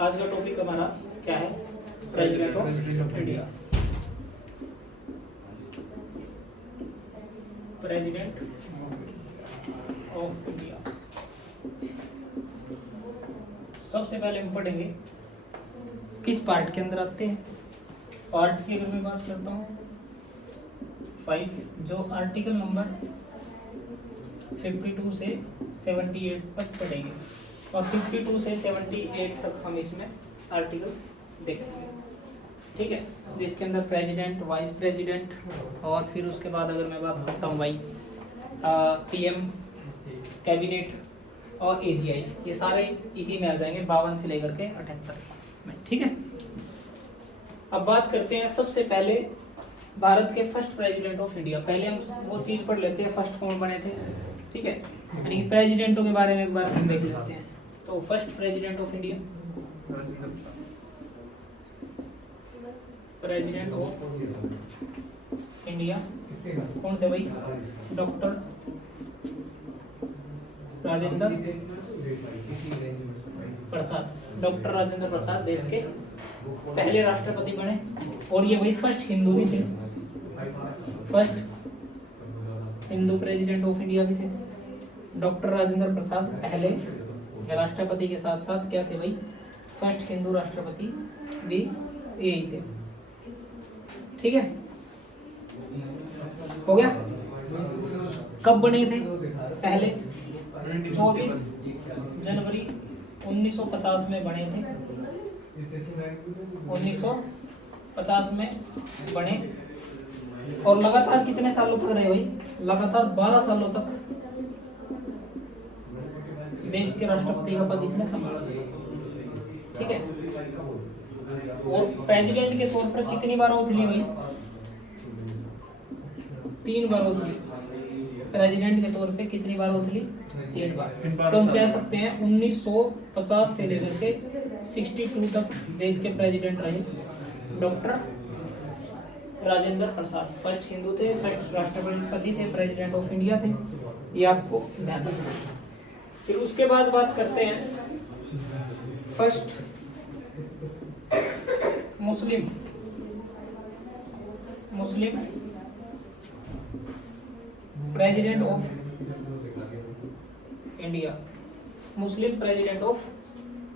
आज का टॉपिक हमारा क्या है? President of India. President of India सबसे पहले हम पढ़ेंगे किस पार्ट के अंदर आते हैं। पार्ट की अगर मैं बात करता हूँ 5, जो आर्टिकल नंबर 52 से 78 तक पढ़ेंगे और 52 से 78 तक हम इसमें आर्टिकल देखेंगे। ठीक है, जिसके अंदर प्रेसिडेंट, वाइस प्रेसिडेंट और फिर उसके बाद अगर मैं बात करता हूँ भाई पीएम, कैबिनेट और एजीआई, ये सारे इसी में आ जाएंगे 52 से लेकर के 78 में। ठीक है, अब बात करते हैं सबसे पहले भारत के फर्स्ट प्रेसिडेंट ऑफ इंडिया। पहले हम वो चीज पढ़ लेते हैं फर्स्ट कौन बने थे। ठीक है, यानी कि प्रेसिडेंटों के बारे में एक बार हम देख लेते हैं। तो first president of India, president of India कौन थे भाई? डॉक्टर राजेंद्र प्रसाद। डॉक्टर राजेंद्र प्रसाद देश के पहले राष्ट्रपति बने और ये भाई फर्स्ट हिंदू भी थे, first Hindu president of India भी थे। डॉक्टर राजेंद्र प्रसाद पहले राष्ट्रपति के साथ साथ क्या थे भाई? फर्स्ट हिंदू राष्ट्रपति भी यही थे। ठीक है, हो गया। कब बने थे? पहले 24 जनवरी 1950 में बने थे। 1950 में बने और लगातार कितने सालों तक रहे भाई? लगातार 12 सालों तक देश के राष्ट्रपति का पद इसने संभाला। ठीक है, और प्रेसिडेंट के तौर पर कितनी बार ओथ ली भाई? 3 बार ओथ ली। प्रेसिडेंट के तौर पे कितनी बार ओथ ली? 3 बार। तो हम कह सकते हैं 1950 से लेकर के 62 तक देश के प्रेसिडेंट रहे डॉक्टर राजेंद्र प्रसाद। फर्स्ट हिंदू थे, फर्स्ट राष्ट्रपति थे, प्रेसिडेंट ऑफ इंडिया थे, ये आपको ध्यान रखना है। फिर उसके बाद बात करते हैं first Muslim president of India. Muslim president of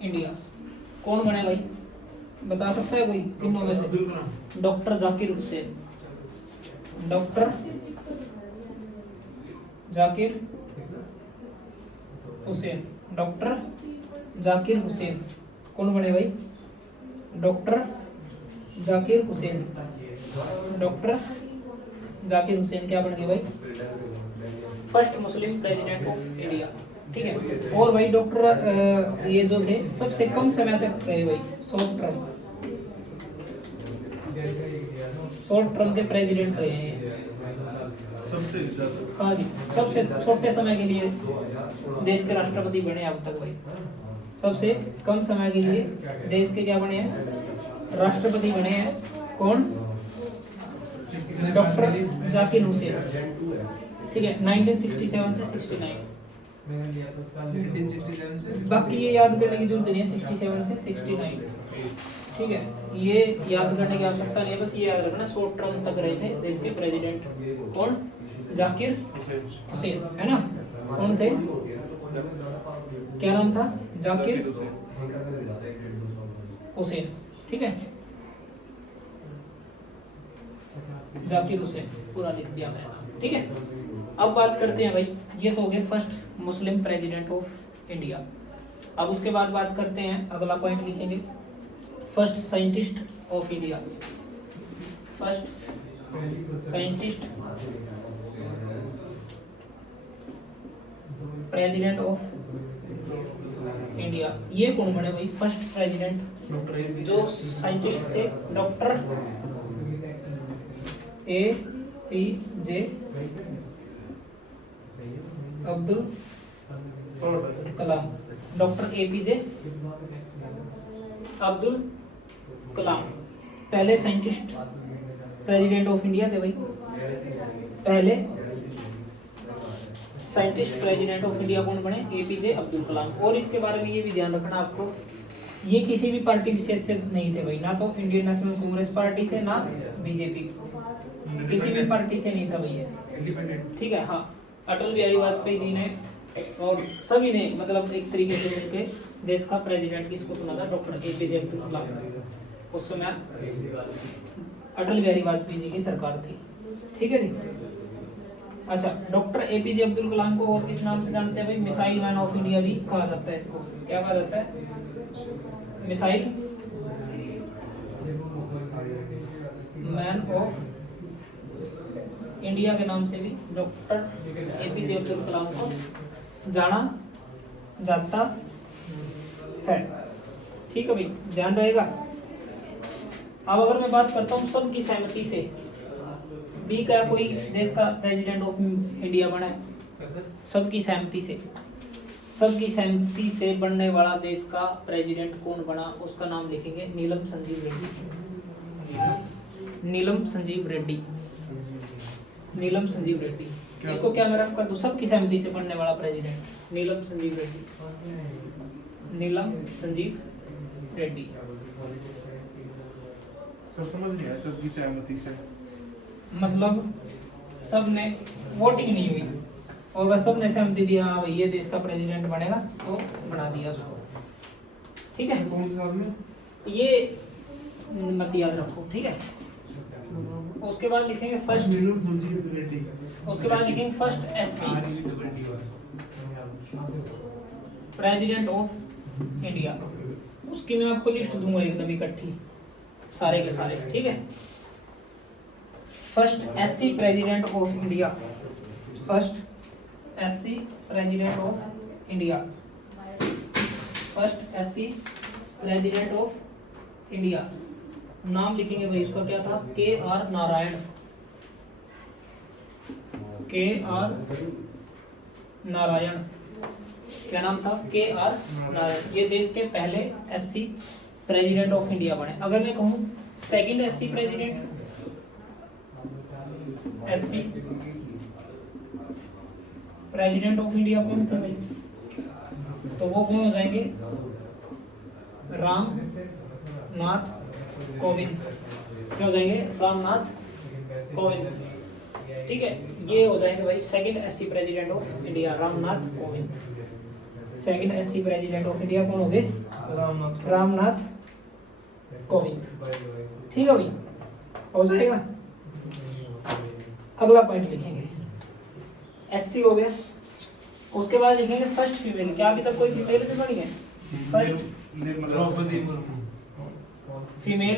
India कौन बने भाई? बता सकता है कोई तीनों में से? Doctor Zakir Hussain. Doctor Zakir Hussain, doctor Zakir Hussain कौन बने भाई? डॉक्टर जाकिर हुसैन। डॉक्टर जाकिर हुसैन क्या बन गए भाई? First Muslim president of India. ठीक है, और भाई डॉक्टर ये जो थे सबसे कम समय तक रहे भाई, शॉर्ट टर्म के प्रेसिडेंट रहे हैं सबसे। हाँ जी, सबसे छोटे समय के लिए देश के राष्ट्रपति बने अब तक भाई। सबसे कम समय के लिए देश के क्या बने हैं? राष्ट्रपति बने हैं। कौन? डॉक्टर जाकिर हुसैन। ठीक है, 1967 से 69। बाकी ये याद करने की जरूरत नहीं है, 67 से 69। ठीक है, ये याद करने की आवश्यकता नहीं है, बस ये याद रखना शॉर्ट टर्म तक रहे थे देश के प्रेसिडेंट। कौन? जाकिर हुसैन, है ना? कौन थे? क्या नाम था? जाकिर हुसैन। ठीक है, जाकिर हुसैन पूरा लिख दिया मैंने। ठीक है, अब बात करते हैं भाई, ये तो हो गए first Muslim president of India. अब उसके बाद बात करते हैं, अगला पॉइंट लिखेंगे first scientist of India. First scientist president of India, ये कौन बने भाई? फर्स्ट प्रेसिडेंट जो साइंटिस्ट थे doctor APJ Abdul Kalam. Doctor APJ Abdul Kalam पहले साइंटिस्ट प्रेसिडेंट ऑफ इंडिया थे भाई। पहले साइंटिस्ट प्रेसिडेंट ऑफ इंडिया कौन बने? APJ अब्दुल कलाम। और इसके बारे में ये भी ध्यान रखना आपको ये किसी भी पार्टी विशेष से नहीं थे भाई, ना तो इंडियन नेशनल कांग्रेस पार्टी से, ना बीजेपी, किसी भी पार्टी से नहीं था भैया, इंडिपेंडेंट। ठीक है। हाँ, अटल बिहारी वाजपेयी जी ने और सभी ने मतलब एक तरीके से उनके देश का प्रेसिडेंट किसको चुना था, डॉक्टर एपीजे अब्दुल कलाम। उस समय अटल बिहारी वाजपेयी जी की सरकार थी, ठीक है जी। अच्छा, डॉक्टर एपीजे अब्दुल कलाम को और किस नाम से जानते हैं भाई, मिसाइल मैन ऑफ इंडिया भी कहा जाता है इसको। क्या कहा जाता है, मिसाइल मैन ऑफ इंडिया के नाम से भी डॉक्टर एपीजे अब्दुल कलाम को जाना जाता है, ठीक है भाई, ध्यान रहेगा। अब अगर मैं बात करता हूँ सबकी सहमति से, बी का कोई देश का प्रेसिडेंट ऑफ इंडिया बना है, सबकी सहमति से, सबकी सहमति से बनने वाला देश का प्रेसिडेंट कौन बना, उसका नाम लिखेंगे नीलम संजीव रेड्डी। नीलम संजीव रेड्डी, नीलम संजीव रेड्डी, इसको क्या मैं रफ कर दूं, सबकी सहमति से बनने वाला प्रेसिडेंट नीलम संजीव रेड्डी, नीलम संजीव रेड्डी। सर समझ नहीं आया, सबकी सहमति से मतलब सब ने वोटिंग नहीं हुई और बस सब ने सहमति दिया, हाँ भाई ये देश का प्रेसिडेंट बनेगा, तो बना दिया उसको, ठीक है। कौन से साल में? ये मत याद रखो, ठीक है। उसके बाद लिखेंगे फर्स्ट, नीलम संजीव रेड्डी, उसके बाद लिखेंगे first SC president of India. उसकी मैं आपको लिस्ट दूंगा एकदम इकट्ठी सारे के सारे, ठीक है। First SC president of India, first SC president of India, first SC president of India. नाम लिखेंगे भाई उसका, क्या था, के आर नारायण, के आर नारायण, क्या नाम था, के आर नारायण। ये देश के पहले एससी प्रेसिडेंट ऑफ इंडिया बने। अगर मैं कहूँ second SC president, SC president of India कौन थे भाई, तो वो कौन हो जाएंगे, राम नाथ कोविंद। क्या हो जाएंगे, रामनाथ कोविंद, ठीक है। ये हो जाएंगे भाई second SC president of India, Ramnath Kovind. Second SC president of India कौन हो गए, रामनाथ कोविंद, ठीक है भाई, हो जाएगा। अगला पॉइंट लिखेंगे, एससी हो गया। उसके बाद लिखेंगे फर्स्ट फीमेल। क्या अभी तक कोई फीमेल भी बनी है, first female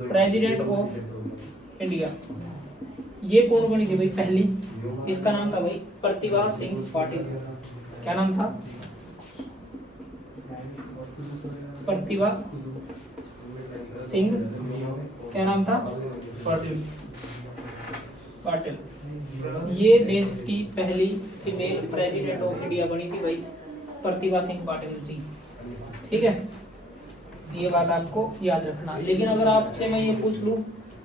president of India. ये कौन बनी थी भाई पहली, इसका नाम था भाई प्रतिभा सिंह पाटिल। क्या नाम था, प्रतिभा सिंह, क्या नाम था, पाटिल, पाटिल। ये देश की पहली फीमेल प्रेसिडेंट ऑफ इंडिया बनी थी भाई प्रतिभा सिंह पाटिल जी, ठीक है। ये बात आपको याद रखना। लेकिन अगर आपसे मैं ये पूछ लूं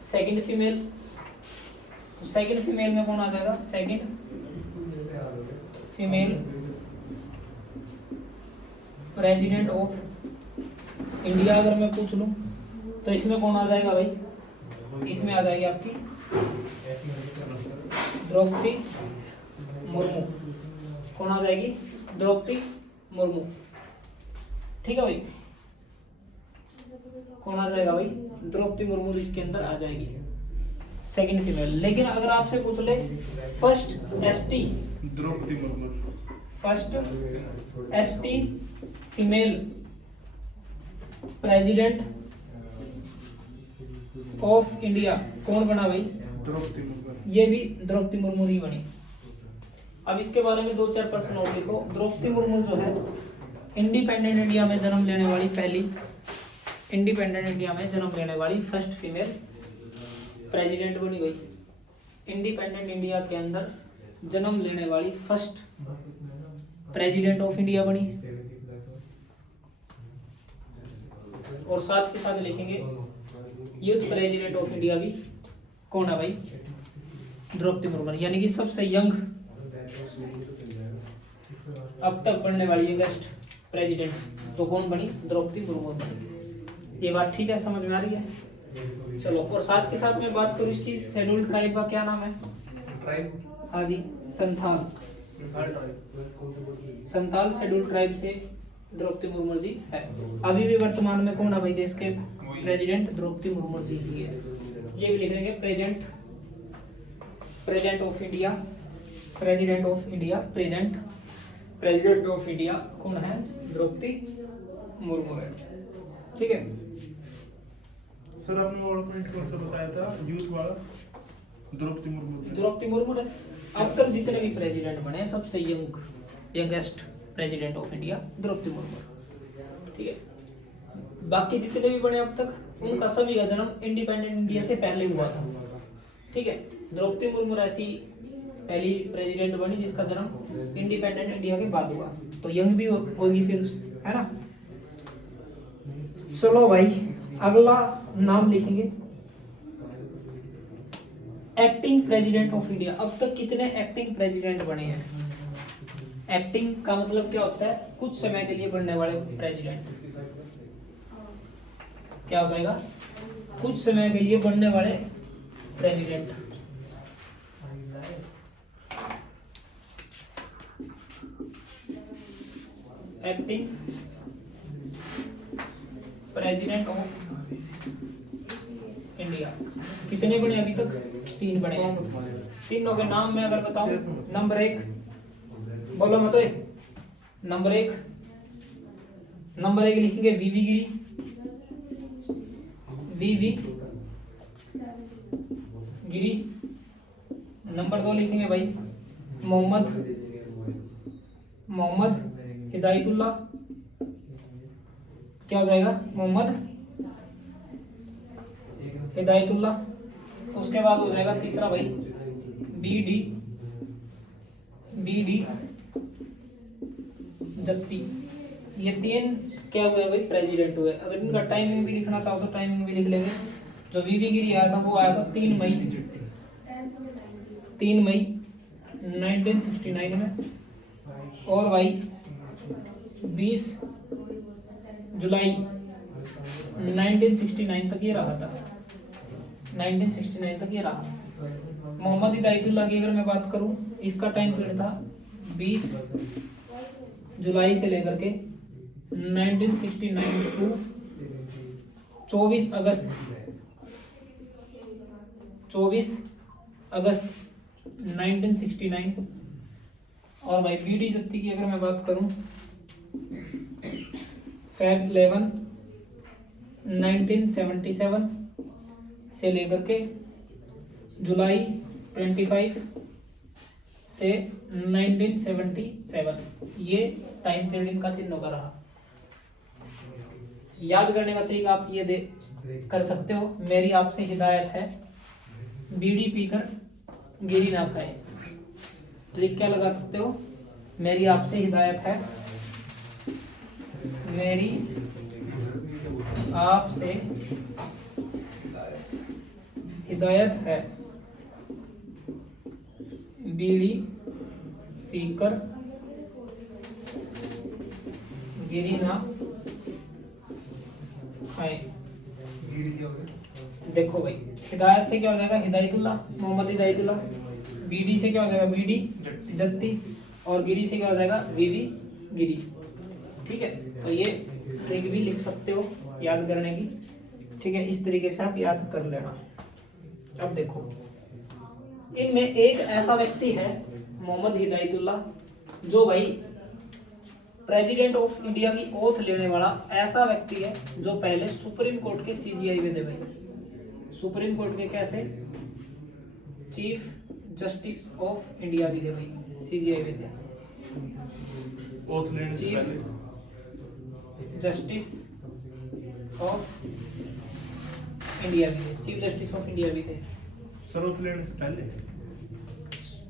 सेकंड फीमेल, तो सेकंड फीमेल में कौन आ जाएगा, second female president of India अगर मैं पूछ लूं तो इसमें कौन आ जाएगा भाई, इसमें आ जाएगी आपकी द्रौपदी मुर्मू। कौन आ जाएगी, द्रौपदी मुर्मू, ठीक है भाई। कौन आ जाएगा भाई, द्रौपदी मुर्मू इसके अंदर आ जाएगी, सेकंड फीमेल। लेकिन अगर आपसे पूछ ले first ST, Droupadi Murmu, first ST female president of India कौन बना भाई, द्रौपदी मुर्मू। ये भी द्रौपदी मुर्मू ही बनी। अब इसके बारे में 2-4 प्रश्न और लिखो। द्रौपदी मुर्मू जो है इंडिपेंडेंट इंडिया में जन्म लेने वाली पहली, इंडिपेंडेंट इंडिया में जन्म लेने वाली फर्स्ट फीमेल प्रेसिडेंट बनी भाई। इंडिपेंडेंट इंडिया के अंदर जन्म लेने वाली फर्स्ट प्रेसिडेंट ऑफ इंडिया बनी। और साथ के साथ लिखेंगे यूथ प्रेसिडेंट ऑफ इंडिया भी कौन है भाई, द्रौपदी मुर्मू, यानी कि सबसे यंग अब तक बनने वाली यंगेस्ट प्रेसिडेंट, तो कौन बनी? द्रौपदी मुर्मू बनी। ये बात ठीक है, समझ में आ रही है? चलो, और साथ के साथ में बात करूँ इसकी शेड्यूल्ड ट्राइब का क्या नाम है? ट्राइब। हाँ जी, संथाल। संथाल शेड्यूल्ड ट्राइब से द्रौपदी मुर्मू जी है। अभी भी वर्तमान में कौन है भाई देश के प्रेसिडेंट? द्रौपदी मुर्मू जी ही है। ये भी लिख लेंगे, present of India, president of India, president of India कौन है? द्रौपदी मुर्मू है। ठीक है सर, आपने और पॉइंट कौन सा बताया था यूथ वाला? द्रौपदी मुर्मू। द्रौपदी मुर्मू है। अब तक जितने भी प्रेसिडेंट बने हैं सबसे youngest president of India Droupadi Murmu. ठीक है, बाकी जितने भी बने अब तक उनका सभी का जन्म इंडिपेंडेंट इंडिया से पहले हुआ था। ठीक है, द्रौपदी मुर्मू ऐसी पहली प्रेसिडेंट बनी जिसका जन्म इंडिपेंडेंट इंडिया के बाद हुआ, तो यंग भी होगी फिर, है ना? चलो भाई, अगला नाम लिखेंगे एक्टिंग प्रेसिडेंट ऑफ इंडिया। अब तक कितने एक्टिंग प्रेसिडेंट बने हैं? एक्टिंग का मतलब क्या होता है? कुछ समय के लिए बनने वाले प्रेसिडेंट। क्या हो जाएगा? कुछ समय के लिए बनने वाले president. Acting president of India कितने बने अभी तक? 3 बने हैं। तीनों के नाम मैं अगर बताऊं, नंबर 1 बोलो मत। नंबर 1 लिखेंगे वीवी गिरी। नंबर 2 लिखेंगे भाई मोहम्मद हिदायतुल्लाह। क्या हो जाएगा? मोहम्मद हिदायतुल्लाह। उसके बाद हो जाएगा तीसरा भाई बी डी जत्ती। ये 3 क्या हुए भाई? प्रेसिडेंट हुए। अगर इनका टाइमिंग भी लिखना चाहो तो टाइमिंग भी लिख लेंगे। जो वीवी गिरी आया था वो आया था 3 मई 1969 में, और भाई 20 जुलाई 1969 तक ये रहा था। 1969 तक ये रहा। मोहम्मद हिदायतुल्लाह की अगर मैं बात करूं, इसका टाइम पीरियड था 20 जुलाई से लेकर के 1969 टू 24 अगस्त 1969। और भाई बीडी जत्ती की अगर मैं बात करूं, Feb 11 1977 से लेकर के जुलाई 25 से 1977, ये टाइम पीरियड इनका तीनों का रहा। याद करने का तरीका आप ये कर सकते हो। मेरी आपसे हिदायत है, बीड़ी पीकर गिरी ना खाए। ट्रिक क्या लगा सकते हो? मेरी आपसे हिदायत है, मेरी आपसे हिदायत है, बीड़ी पीकर गिरी ना खाए। देखो भाई, हिदायत से क्या हो जाएगा? हिदायतुल्लाह, मोहम्मद हिदायतुल्लाह। बीडी से क्या हो जाएगा? बीडी जत्ती। और गिरी से क्या हो जाएगा? वीवी गिरी। ठीक है, तो ये ट्रिक भी लिख सकते हो याद करने की। ठीक है, इस तरीके से आप याद कर लेना। अब देखो, इनमें एक ऐसा व्यक्ति है मोहम्मद हिदायतुल्लाह, जो भाई प्रेसिडेंट ऑफ इंडिया की ओथ लेने वाला ऐसा व्यक्ति है जो पहले सुप्रीम कोर्ट के सीजीआई में थे भाई। सुप्रीम कोर्ट के क्या थे? चीफ जस्टिस ऑफ इंडिया भी थे भाई, सीजीआई में थे। ओथ लेने से चीफ पहले जस्टिस ऑफ इंडिया भी थे, चीफ जस्टिस ऑफ इंडिया भी थे सर। ओथ लेने से पहले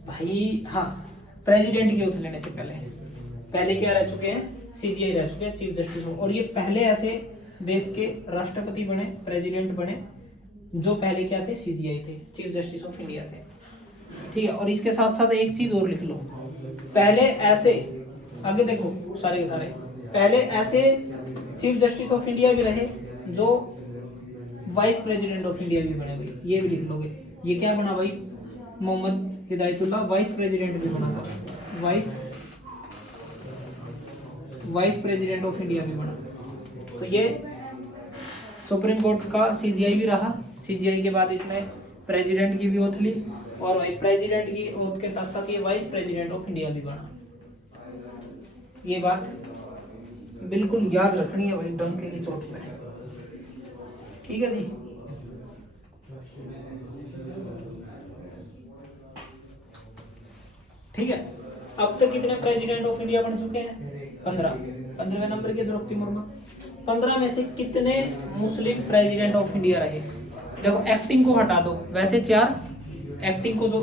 भाई, हाँ, प्रेसिडेंट के ओथ लेने से पहले क्या रह चुके हैं? सीजीआई रह चुके हैं, चीफ जस्टिस। और ये पहले ऐसे देश के राष्ट्रपति बने, प्रेसिडेंट बने, जो पहले क्या थे? सीजीआई थे, चीफ जस्टिस ऑफ इंडिया थे। ठीक है, और इसके साथ साथ एक चीज और लिख लो, पहले ऐसे, आगे देखो सारे के सारे, पहले ऐसे चीफ जस्टिस ऑफ इंडिया भी रहे जो वाइस प्रेसिडेंट ऑफ इंडिया भी बने भाई, ये भी लिख लोगे। ये क्या बना भाई, मोहम्मद हिदायतुल्लाह वाइस प्रेसिडेंट भी बना था, वाइस प्रेसिडेंट ऑफ इंडिया भी बना। तो ये सुप्रीम कोर्ट का सीजीआई भी रहा। सीजीआई के बाद इसने प्रेसिडेंट की भी ओथ ली, और भाई प्रेसिडेंट की ओथ के साथ साथ ये वाइस प्रेसिडेंट ऑफ इंडिया भी बना। ये बात बिल्कुल याद रखनी है भाई, डंके की चोट पे। ठीक है जी। ठीक है, अब तक कितने प्रेसिडेंट ऑफ इंडिया बन चुके हैं? 15। 15वें नंबर के द्रौपदी मुर्मू। 15 में से कितने मुस्लिम प्रेसिडेंट ऑफ इंडिया रहे? देखो एक्टिंग को हटा दो, वैसे 4, एक्टिंग को जो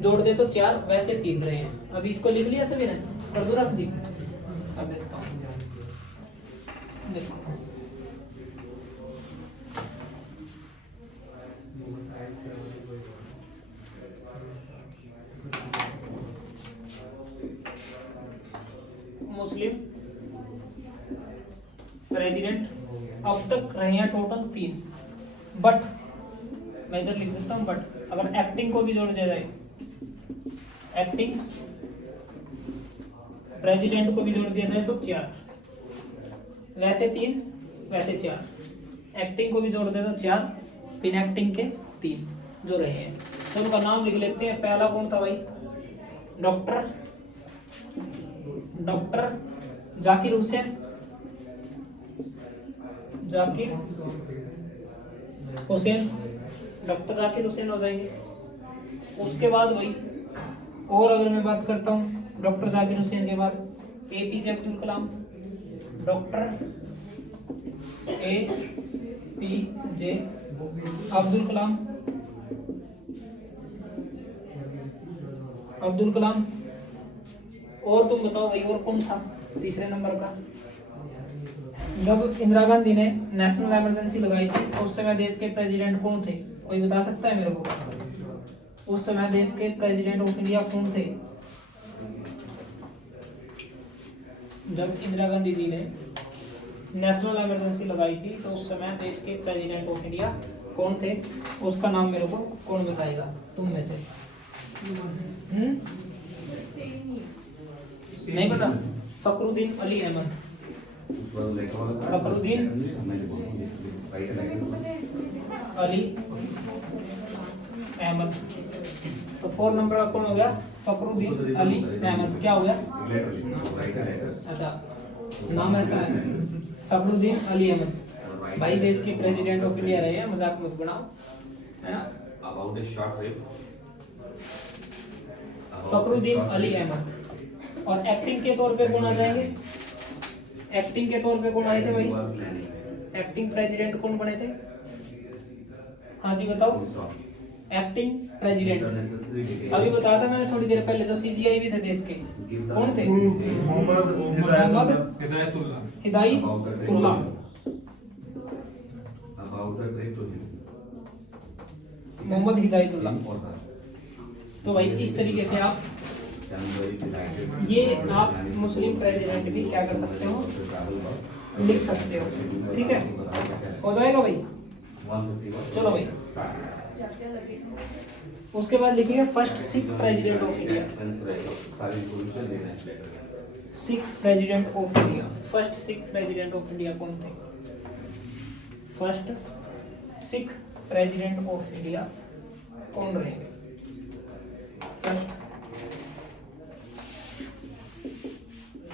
जोड़ दे तो 4, वैसे 3 रहे हैं। अभी इसको लिख लिया सभी ने? फरदुरफ जी अब देखता हूँ, देखो मुस्लिम प्रेसिडेंट अब तक रहे हैं टोटल 3, बट मैं इधर लिख देता हूँ, बट अगर एक्टिंग को भी जोड़ दिया जाए, एक्टिंग प्रेसिडेंट को भी जोड़ दिया जाए तो 4, वैसे 3, वैसे 4, एक्टिंग को भी जोड़ दे तो 4, बिन एक्टिंग के 3 जो रहे हैं। तो उनका नाम लिख लेते हैं। पहला कौन था भाई? डॉक्टर जाकिर हुसैन, डॉक्टर जाकिर हुसैन हो जाएंगे। उसके बाद भाई और अगर मैं बात करता हूँ डॉक्टर जाकिर हुसैन के बाद APJ Abdul Kalam, doctor APJ Abdul Kalam. और तुम बताओ भाई और कौन था तीसरे नंबर का? जब इंदिरा गांधी ने नेशनल इमरजेंसी लगाई थी तो उस समय देश के प्रेसिडेंट कौन थे? कोई बता सकता है मेरे को? उस समय देश के प्रेसिडेंट ऑफ इंडिया कौन थे? जब इंदिरा गांधी जी ने नेशनल इमरजेंसी लगाई थी तो उस समय देश के प्रेसिडेंट ऑफ इंडिया कौन थे? उसका नाम मेरे को कौन बताएगा तुम में से? नहीं पता? फखरुद्दीन अली अहमद। फखरुद्दीन अली अहमद। तो 4 नंबर का कौन हो गया? फखरुद्दीन अली अहमद। क्या हो गया? अच्छा, नाम ऐसा है फखरुद्दीन अली अहमद। भाई देश के प्रेसिडेंट ऑफ इंडिया रहे हैं, मजाक मत बनाओ, है ना? फखरुद्दीन अली अहमद। और एक्टिंग के तौर पे कौन आ जाएंगे? एक्टिंग के तौर पे कौन आए थे भाई? एक्टिंग प्रेसिडेंट कौन बने थे? हाँ जी बताओ। एक्टिंग प्रेसिडेंट अभी बताया था मैंने थोड़ी देर पहले, जो सीजीआई भी थे देश के, कौन थे? मोहम्मद हिदायतुल्लाह। मोहम्मद हिदायतुल्लाह। तो भाई इस तरीके से आप ये आप मुस्लिम प्रेसिडेंट भी क्या कर सकते हो? लिख सकते हो। ठीक है, हो जाएगा भाई? चलो भाई, उसके बाद लिखिए first Sikh president of India. Sikh president of India, first Sikh president of India कौन थे? First Sikh president of India कौन रहे?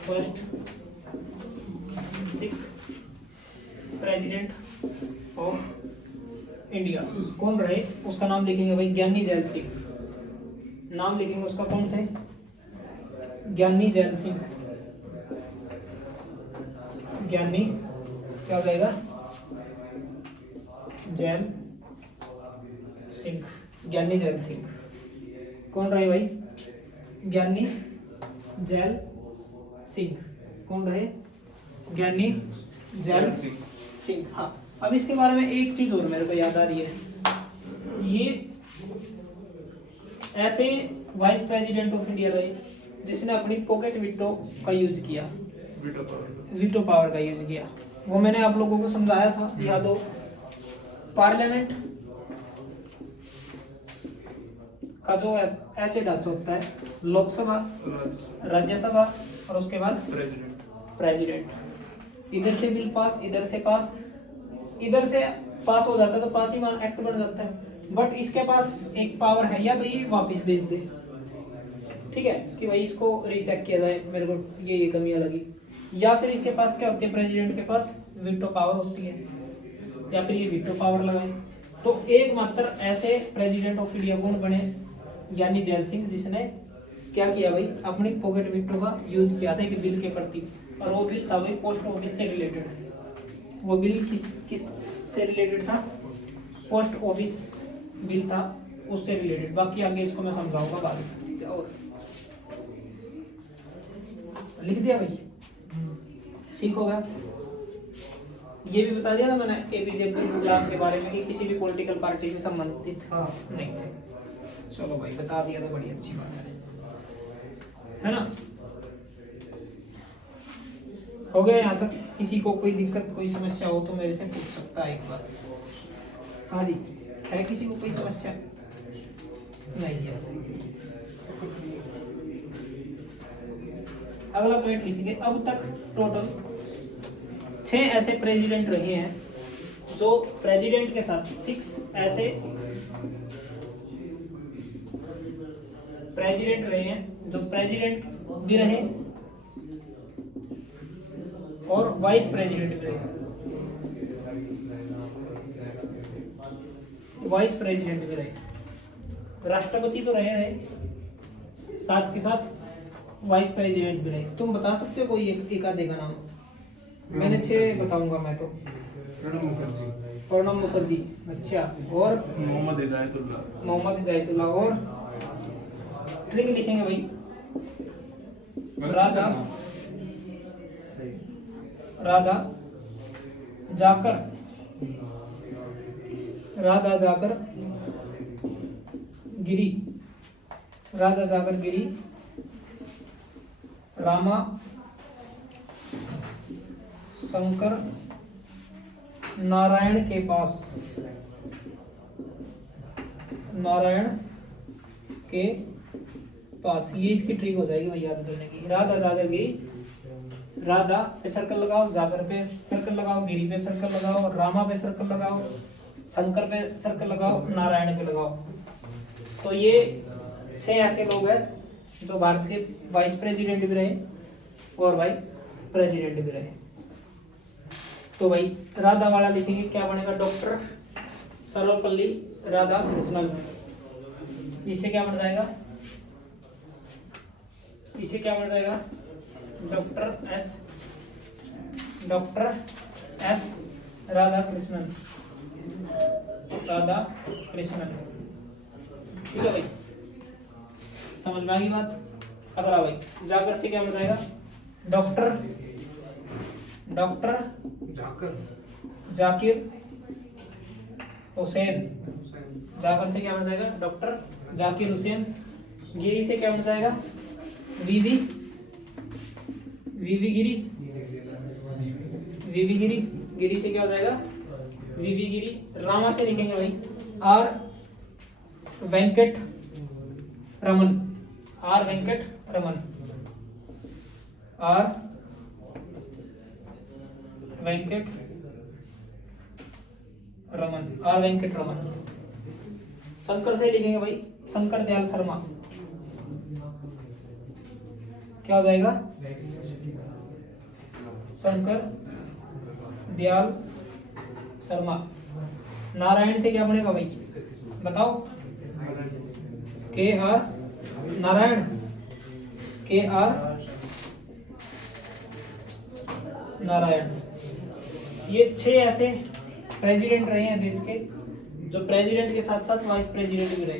First Sikh president of India कौन रहे? उसका नाम लिखेंगे भाई ज्ञानी जैल सिंह। नाम लिखेंगे उसका, कौन थे? ज्ञानी जैल सिंह। ज्ञानी क्या हो जाएगा? जैल सिंह। ज्ञानी जैल सिंह कौन रहे भाई? ज्ञानी जैल सिंह कौन रहे? ज्ञानी जैल सिंह। हाँ, अब इसके बारे में एक चीज और मेरे को याद आ रही है। ये ऐसे वाइस प्रेसिडेंट ऑफ इंडिया रहे जिसने अपनी पॉकेट विंडो का यूज किया। वीटो पावर का यूज किया, वो मैंने आप लोगों को समझाया था, याद हो। पार्लियामेंट का जो ऐसे ढांचा होता है, लोकसभा, राज्यसभा और उसके बाद प्रेसिडेंट। इधर से बिल पास, इधर से पास, इधर से पास हो जाता है तो पास ही एक्ट बन जाता है। बट इसके पास एक पावर है, या तो ये वापस भेज दे, ठीक है, कि भाई इसको रीचेक किया जाए, मेरे को ये कमियां लगी, या फिर इसके पास क्या होती है, प्रेसिडेंट के पास वीटो पावर होती है, या फिर ये वीटो पावर लगाए। तो एकमात्र ऐसे प्रेसिडेंट ऑफ इंडिया कौन बने, ज्ञानी जैल सिंह, जिसने क्या किया भाई, अपनी पॉकेट वीटो का यूज किया था एक बिल के प्रति, और वो बिल था भाई पोस्ट ऑफिस से रिलेटेड। वो बिल किस से रिलेटेड था, पोस्ट ऑफिस बिल था, उससे रिलेटेड। बाकी आगे इसको मैं समझाऊंगा बाद में। और लिख दिया भाई, सीखोगा। ये भी बता दिया ना मैंने एपीजे अब्दुल कलाम के बारे में कि किसी भी पॉलिटिकल पार्टी से संबंधित नहीं थे। चलो भाई बता दिया तो बड़ी अच्छी बात है ना। हो गया यहाँ तक। किसी को कोई दिक्कत, कोई समस्या हो तो मेरे से पूछ सकता है एक बार। हाँ जी, है किसी को कोई समस्या? नहीं है। अगला पॉइंट लिखेंगे। अब तक टोटल 6 ऐसे प्रेसिडेंट रहे हैं जो प्रेसिडेंट के साथ 6 ऐसे प्रेसिडेंट रहे हैं जो प्रेसिडेंट भी रहे और वाइस प्रेसिडेंट भी रहे। वाइस प्रेसिडेंट भी रहे, राष्ट्रपति तो रहे, साथ के साथ वाइस प्रेसिडेंट भी रहे। तुम बता सकते हो कोई एक आधे का नाम? मैंने 6 बताऊंगा मैं तो। प्रणब मुखर्जी, अच्छा, और मोहम्मद हिदायतुल्लाह, और ट्रिक लिखेंगे भाई, राधा जाकर गिरी, राधा जाकर गिरी, रामा शंकर नारायण के पास, ये इसकी ट्रिक हो जाएगी भाई याद करने की। राधा जाकर गिरी, राधा पे सर्कल लगाओ, जाकर पे सर्कल लगाओ, गिरी पे सर्कल लगाओ, रामा पे सर्कल लगाओ, शंकर पे सर्कल लगाओ, नारायण पे लगाओ। तो ये 6 ऐसे लोग हैं जो भारत के वाइस प्रेसिडेंट भी रहे और भाई प्रेसिडेंट भी रहे। तो भाई राधा वाला लिखेंगे, क्या बनेगा, डॉक्टर सर्वपल्ली राधाकृष्णन। इसे क्या बन जाएगा, डॉक्टर एस राधाकृष्णन। ठीक है भाई, समझ में आ गई बात। अगला भाई जाकर से क्या बन जाएगा, डॉक्टर जाकिर हुसैन। जाकर से क्या बन जाएगा, डॉक्टर जाकिर हुसैन। गिरी से क्या बन जाएगा, वीवी गिरी। गिरी से क्या हो जाएगा, वीवी गिरी। रामा से लिखेंगे भाई आर वेंकट रमन। आर वेंकट रमन। शंकर से लिखेंगे भाई शंकर दयाल शर्मा। क्या हो जाएगा, शंकर दयाल शर्मा। नारायण से क्या बनेगा भाई, बताओ, KR नारायण, KR नारायण। ये 6 ऐसे प्रेसिडेंट रहे हैं देश के जो प्रेसिडेंट के साथ साथ वाइस प्रेसिडेंट भी रहे,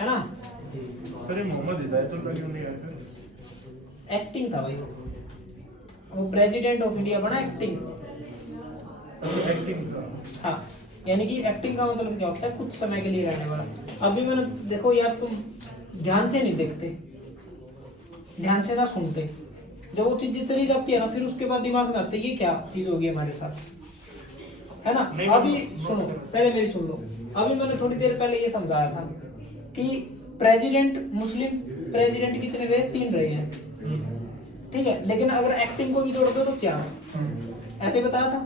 है ना। सर ये मोहम्मद हिदायतुल्लाह क्यों नहीं आया? एक्टिंग था भाई, वो प्रेसिडेंट ऑफ इंडिया बना एक्टिंग। एक्टिंग था, हाँ, यानी कि एक्टिंग का मतलब क्या होता है, कुछ समय के लिए रहने वाला। अभी मैंने देखो यार, तुम ध्यान से नहीं देखते, ध्यान से ना सुनते, जब वो चीजें चली जाती है ना, फिर उसके बाद दिमाग में आता है ये क्या चीज होगी हमारे साथ, है ना। नहीं, अभी सुनो, पहले मेरी सुन लो। अभी मैंने थोड़ी देर पहले ये समझाया था कि प्रेसिडेंट, मुस्लिम प्रेसिडेंट कितने रहे, 3 रहे हैं, ठीक है। लेकिन अगर एक्टिंग को भी जोड़ दो तो 4, ऐसे बताया था।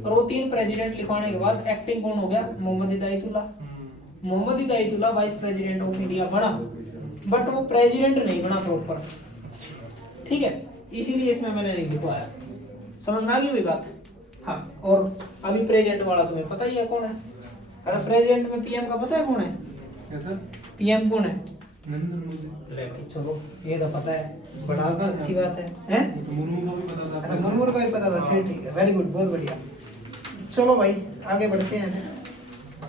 और वो 3 प्रेसिडेंट लिखवाने के बाद एक्टिंग कौन हो गया, Mohammad Hidayatullah. Mohammad Hidayatullah vice president of India बना, बट वो प्रेसिडेंट नहीं बना प्रॉपर, ठीक है। इसीलिए इसमें मैंने नहीं लिखवाया। समझ में आ गई वही बात। हाँ, और अभी प्रेसिडेंट वाला तुम्हें पता ही है कौन है। अगर प्रेसिडेंट में पीएम का पता है कौन है, कैसा? पीएम कौन है? नरेंद्र मोदी। चलो ये तो पता है, बड़ा अच्छी बात है, हैं? तो मुर्मू को भी पता था। अच्छा, मुर्मू का भी पता था, फिर ठीक है, वेरी गुड, बहुत बढ़िया। चलो भाई आगे बढ़ते हैं।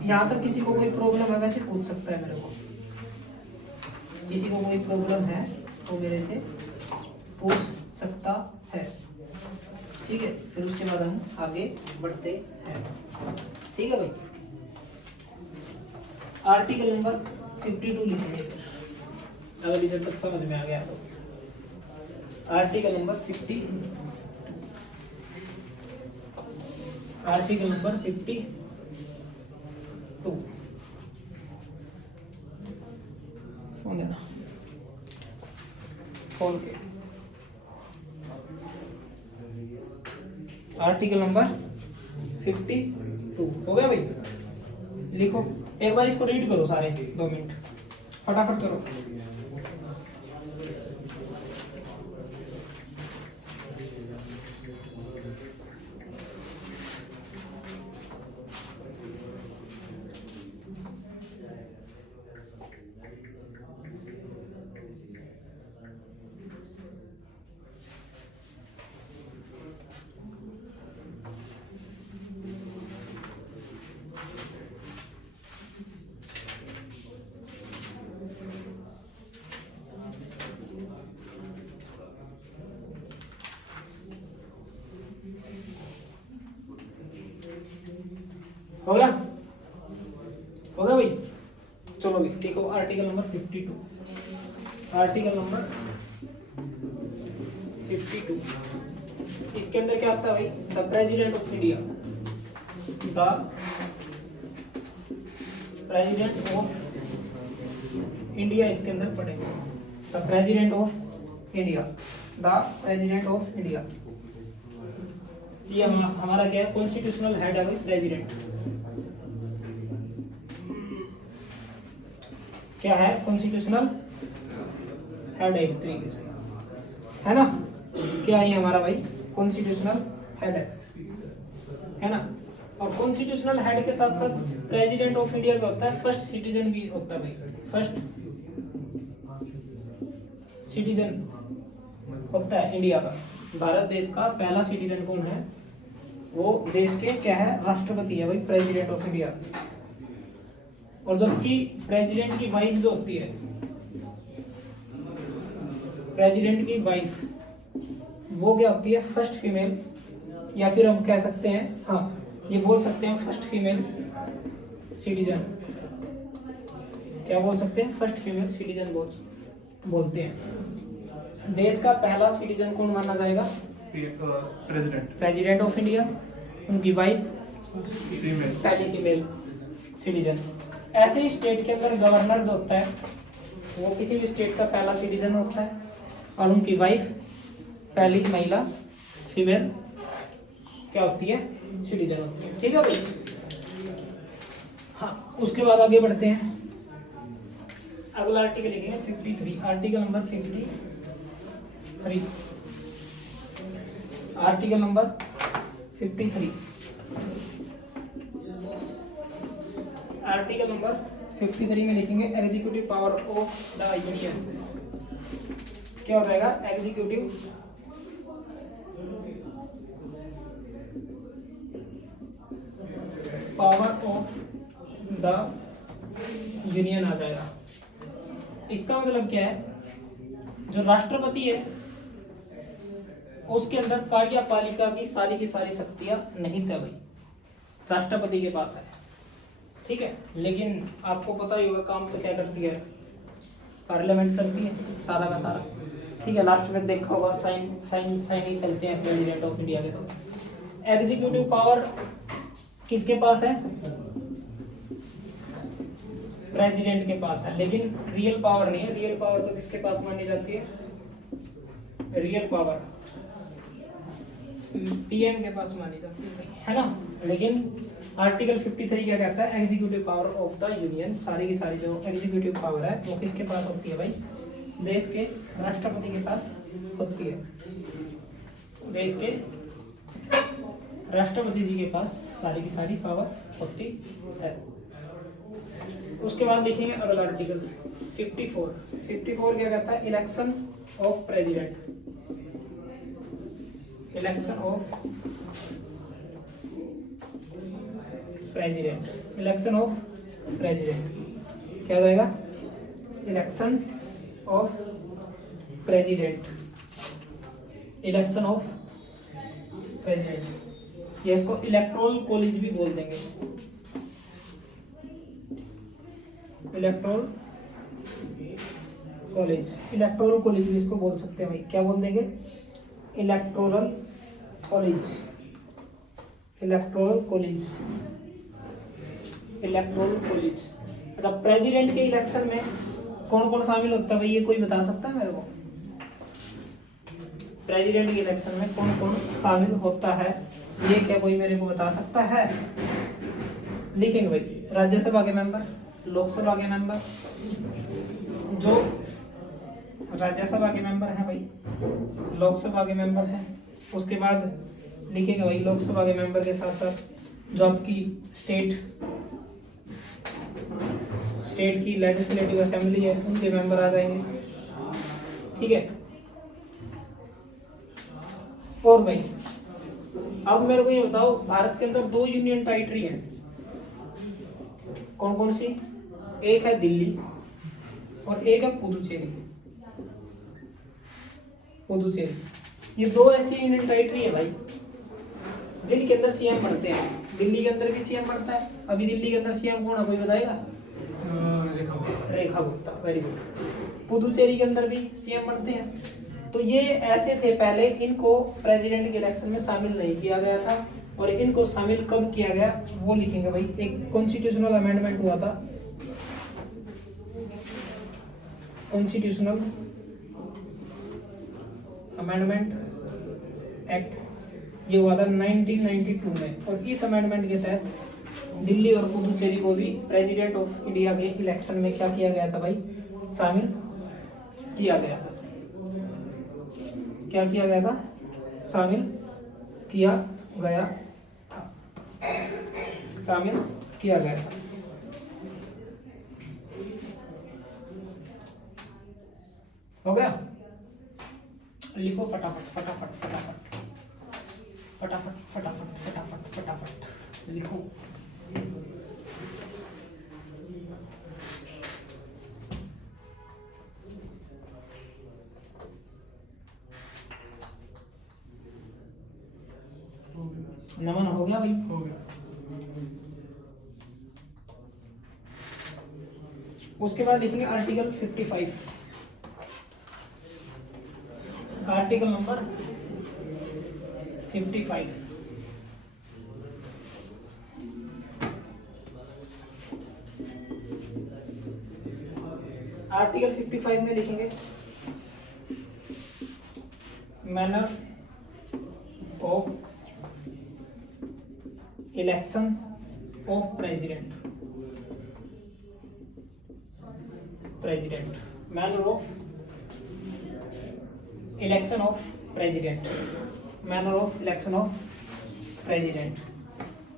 यहाँ तक किसी को कोई प्रॉब्लम है वैसे पूछ सकता है मेरे को, किसी को कोई प्रॉब्लम है तो मेरे से पूछ सकता है, ठीक है। फिर उसके बाद हम आगे बढ़ते हैं, ठीक है भाई। आर्टिकल नंबर 52 लिखेंगे फिर, अगर इधर तक समझ में आ गया तो। Article number 50, article number 52 phone देना खोल के। आर्टिकल नंबर 52 हो गया भाई। लिखो एक बार, इसको रीड करो सारे, 2 मिनट फटाफट करो। हो गया, हो गया भाई। चलो भाई देखो आर्टिकल नंबर 52, आर्टिकल नंबर 52 इसके अंदर क्या आता है भाई, the president of India, the president of India इसके अंदर पड़ेगा, the president of India, the president of India. ये हमारा क्या है, कॉन्स्टिट्यूशनल हेड है भाई प्रेसिडेंट, क्या है, कॉन्स्टिट्यूशनल हेड है एक तरीके से, है ना। क्या है हमारा भाई, कॉन्स्टिट्यूशनल हेड है ना। और कॉन्स्टिट्यूशनल हेड के साथ साथ प्रेसिडेंट ऑफ इंडिया का होता है फर्स्ट सिटीजन भी होता है भाई, फर्स्ट सिटीजन होता है इंडिया का। भारत देश का पहला सिटीजन कौन है, वो देश के क्या है, राष्ट्रपति है भाई, प्रेसिडेंट ऑफ इंडिया। और जबकि प्रेसिडेंट की वाइफ जो होती है, प्रेसिडेंट की वाइफ वो क्या होती है, फर्स्ट फीमेल, या फिर हम कह सकते हैं, हाँ ये बोल सकते हैं फर्स्ट फीमेल सिटीजन। क्या बोल सकते हैं, फर्स्ट फीमेल सिटीजन बोलते हैं। देश का पहला सिटीजन कौन माना जाएगा, प्रेसिडेंट, प्रेसिडेंट ऑफ इंडिया, उनकी वाइफ फीमेल, पहली फीमेल सिटीजन। ऐसे ही स्टेट के अंदर गवर्नर जो होता है वो किसी भी स्टेट का पहला सिटीजन होता है, और उनकी वाइफ पहली महिला फीमेल क्या होती है, सिटीजन होती है, ठीक है भाई। हाँ उसके बाद आगे बढ़ते हैं, अगला आर्टिकल लिखेंगे 53, article number 53, article number 53, article number 53 में लिखेंगे executive power of the union. क्या हो जाएगा, executive power of the union आ जाएगा। इसका मतलब क्या है, जो राष्ट्रपति है उसके अंदर कार्यपालिका की सारी शक्तियां नहीं थे भाई, राष्ट्रपति के पास है, ठीक है। लेकिन आपको पता ही होगा काम तो क्या करती है, पार्लियामेंट करती है सारा का सारा, ठीक है, लास्ट में देखा होगा साइन साइन साइन ही चलते हैं प्रेसिडेंट ऑफ इंडिया के। तो एग्जीक्यूटिव पावर किसके पास है? प्रेसिडेंट के पास है, लेकिन रियल पावर नहीं है। रियल पावर तो किसके पास मानी जाती है? रियल पावर पीएम के पास मानी जाती है ना। लेकिन आर्टिकल 53 क्या कहता है? Executive power of the union, सारी की सारी जो एग्जीक्यूटिव पावर है वो किसके पास होती है भाई? देश के राष्ट्रपति के पास होती है। देश के राष्ट्रपति जी के पास सारी की सारी पावर होती है। उसके बाद लिखेंगे अगला आर्टिकल 54। 54 क्या कहता है? Election of president. Election of president. Election of president क्या हो जाएगा? Election of president. Election of president, ये इसको इलेक्टोरल कॉलेज भी बोल देंगे। इलेक्टोरल कॉलेज, इलेक्टोरल कॉलेज भी इसको बोल सकते हैं भाई। क्या बोल देंगे? Electoral college. Electoral college, electoral college. अच्छा, प्रेसिडेंट के इलेक्शन में कौन कौन शामिल होता है भाई? ये कोई बता सकता है मेरे को? प्रेसिडेंट के इलेक्शन में कौन कौन शामिल होता है, ये क्या कोई मेरे को बता सकता है? लिखेंगे भाई, राज्यसभा के मेंबर, लोकसभा के मेंबर, जो राज्यसभा के मेंबर हैं भाई, लोकसभा के मेंबर हैं। उसके बाद लिखेंगे भाई लोकसभा के मेंबर के साथ साथ जो आपकी स्टेट की लेजिस्लेटिव असेंबली है उनके मेंबर आ जाएंगे। ठीक है। और भाई अब मेरे को ये बताओ, भारत के अंदर 2 यूनियन टेरिटरी हैं, कौन कौन सी? एक है दिल्ली और एक है पुदुचेरी। पुदुचेरी, ये 2 ऐसी यूनियन टेरिटरी है भाई जिनके अंदर सीएम बनते हैं। दिल्ली के अंदर भी सीएम बनता है। अभी दिल्ली के अंदर सीएम कौन है, कोई बताएगा? Rekha Gupta, very good. पुदुचेरी के अंदर भी सीएम बनते हैं। तो ये ऐसे थे, पहले इनको प्रेसिडेंट के इलेक्शन में शामिल नहीं किया गया था, और इनको शामिल कब किया गया वो लिखेंगे भाई। एक कॉन्स्टिट्यूशनल अमेंडमेंट हुआ था, कॉन्स्टिट्यूशनल अमेंडमेंट एक्ट, ये हुआ था 1992 में। और इस अमेंडमेंट के तहत दिल्ली और पुदुचेरी को भी प्रेसिडेंट ऑफ इंडिया के इलेक्शन में क्या किया गया था भाई? शामिल किया गया था। क्या किया गया था? शामिल किया गया था। शामिल किया गया था। हो गया? लिखो फटाफट फटाफट फटाफट फटाफट फटाफट फटाफट फटाफट लिखो। नमन हो गया भाई? हो गया। उसके बाद लिखेंगे आर्टिकल 55। Article number 55। आर्टिकल 55 में लिखेंगे manner of election of president. Manner of election of president. Manner of election of president.